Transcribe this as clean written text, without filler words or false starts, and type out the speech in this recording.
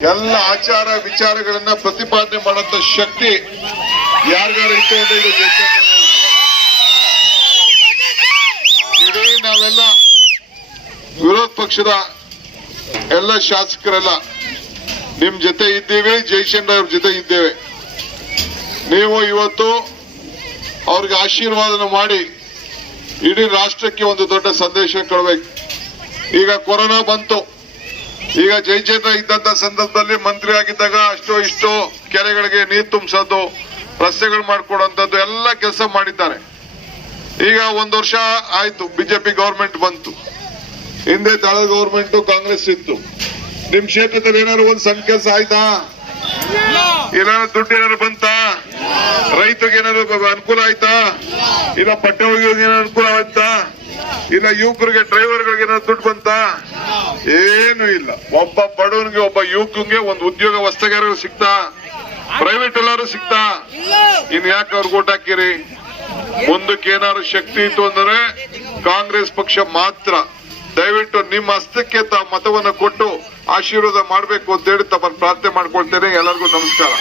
ಎಲ್ಲ ಆಚಾರ ವಿಚಾರಗಳನ್ನ ಪ್ರತಿಪಾದನೆ ಮಾಡಂತ ಶಕ್ತಿ ಯಾರಿಗಾರ ಇತ್ತು ಅಂದ್ರೆ ಇದು ಜಯಚಂದ್ರ. ಇಡೀ ನಾವೆಲ್ಲ ವಿರೋಧ ಪಕ್ಷದ ಎಲ್ಲ ಶಾಸಕರೆಲ್ಲ ನಿಮ್ ಜೊತೆ ಇದ್ದೀವಿ, ಜಯಚಂದ್ರ ಅವ್ರ ಜೊತೆ ಇದ್ದೇವೆ. ನೀವು ಇವತ್ತು ಅವ್ರಿಗೆ ಆಶೀರ್ವಾದನ ಮಾಡಿ ಇಡೀ ರಾಷ್ಟ್ರಕ್ಕೆ ಒಂದು ದೊಡ್ಡ ಸಂದೇಶ ಕೊಡಬೇಕು. ಈಗ ಕೊರೋನಾ ಬಂತು, ಈಗ ಜಯಚಂದ್ರ ಇದ್ದಂತ ಸಂದರ್ಭದಲ್ಲಿ ಮಂತ್ರಿ ಆಗಿದ್ದಾಗ ಅಷ್ಟೋ ಇಷ್ಟೋ ಕೆರೆಗಳಿಗೆ ನೀರು ತುಂಬಿಸೋದು, ರಸ್ತೆಗಳು ಮಾಡ್ಕೊಡುವಂತದ್ದು ಎಲ್ಲ ಕೆಲಸ ಮಾಡಿದ್ದಾರೆ. ಈಗ 1 ವರ್ಷ ಆಯ್ತು, ಬಿಜೆಪಿ ಗವರ್ಮೆಂಟ್ ಬಂತು. ಹಿಂದೆ ತಳದ ಗವರ್ಮೆಂಟ್ ಕಾಂಗ್ರೆಸ್ ಇತ್ತು. ನಿಮ್ ಕ್ಷೇತ್ರದಲ್ಲಿ ಏನಾದ್ರು ಒಂದು ಸಣ್ಣ ಕೆಲಸ ಆಯ್ತಾ? ಏನಾದ್ರು ದುಡ್ಡು ಏನಾದ್ರು ಬಂತಾ? ರೈತರಿಗೆ ಏನಾದ್ರು ಅನುಕೂಲ ಆಯ್ತಾ? ಇಲ್ಲ ಪಟ್ಟೆ ಹೋಗಿರೋದು ಏನಾದ್ರು ಅನುಕೂಲ ಆಯ್ತಾ? ಇಲ್ಲ ಯುವಕರಿಗೆ ಡ್ರೈವರ್ಗಳಿಗೆ ಏನಾದ್ರು ದುಡ್ಡು ಬಂತಾ? ಏನು ಇಲ್ಲ. ಒಬ್ಬ ಬಡವನಿಗೆ, ಒಬ್ಬ ಯುವಕನಿಗೆ ಒಂದು ಉದ್ಯೋಗ ಹೊಸಗಾರರು ಸಿಗ್ತಾ? ಪ್ರೈವೇಟ್ ಎಲ್ಲಾರು ಸಿಗ್ತಾ? ಇನ್ ಯಾಕೆ ಅವ್ರಿಗೆ ಓಟ್ ಹಾಕಿರಿ? ಮುಂದಕ್ಕೆ ಏನಾದ್ರು ಶಕ್ತಿ ಇತ್ತು ಅಂದ್ರೆ ಕಾಂಗ್ರೆಸ್ ಪಕ್ಷ ಮಾತ್ರ. ದಯವಿಟ್ಟು ನಿಮ್ಮ ಹಸ್ತಕ್ಕೆ ತಾವು ಮತವನ್ನ ಕೊಟ್ಟು ಆಶೀರ್ವಾದ ಮಾಡಬೇಕು ಅಂತ ಹೇಳಿ ತಮ್ಮನ್ನು ಪ್ರಾರ್ಥನೆ ಮಾಡ್ಕೊಳ್ತೇನೆ. ಎಲ್ಲರಿಗೂ ನಮಸ್ಕಾರ.